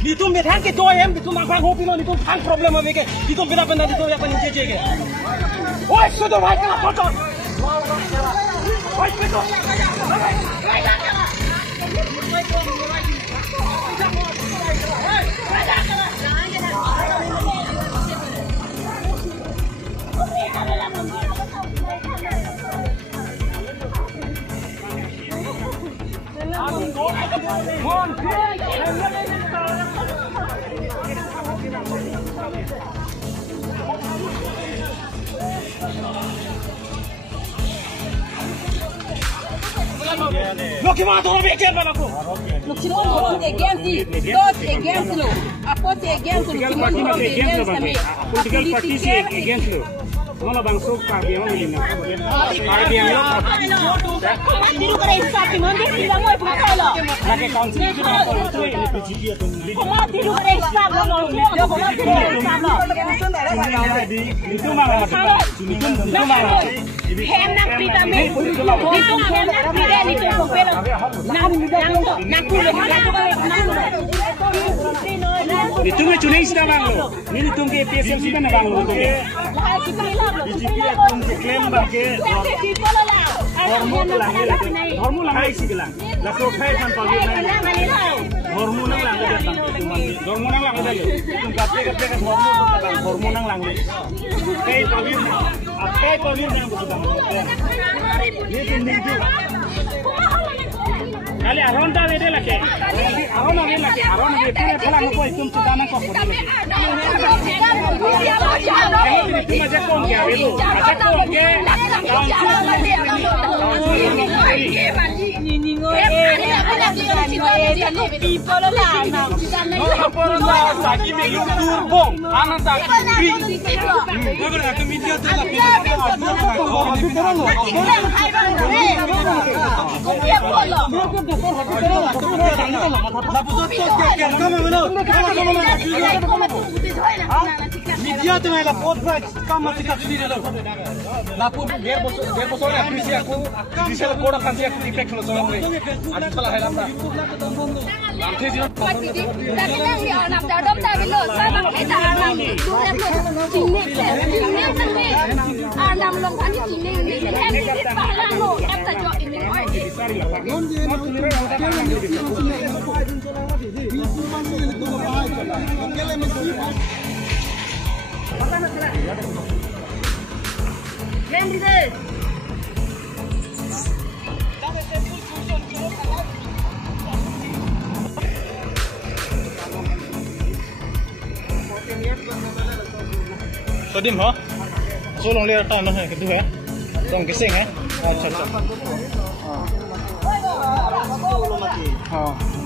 Ditum bethan ke toy em ditum angkang hopi no ditum thang problem ame ke ditum bina benda ditum ya panin jeje ke oi sudo bhai ka photo oi pito Lo que más todo bien que hermano. Lo que no lo against dos against lo. Apote against lo. Political parties against lo. Mana bangsa party yang ini nak? Party yang lo. Tiru kare stop mandi bilang mau pakai lo. Lagi konstitusi apa itu ini PGD atau ini? Kau tiru kare stop lo. Kau tiru kare stop lo. Itu malah itu malah. Hendak kita me. Itu hendak kita itu kopelo. Itu me cuning sudah bang lo. Ini tunggu PSM sudah bang lo tunggu. BJP akan klaim bagi hormon langai sih bilang. Lah so kai kan pagi hormon langai datang. Hormon langai dah. Kate kan hormon langai. Kai pagi yang betul. Ini tinggi tu. Kali aron dah beda lagi. Aron dia pun kalau mau ikut kita nak kau boleh. Ini macam kau kaya itu. Macam kau kaya. Media tu nak lapor price, kamu masih tak sendiri lalu. Lapor biar bosor ya, polisi aku, polisi aku orang kan aku defect kalau soal ini. Aku salah hilang dah. Nanti dia. Tapi yang dia nak dalam dah bilo, saya bang kita alam dulu sini alam longkan sini ini palang lo, kata jauh ini. Sodim ho? Solong lihat tanah yang kedua ya? Dong kesing ya? अच्छा अच्छा। हाँ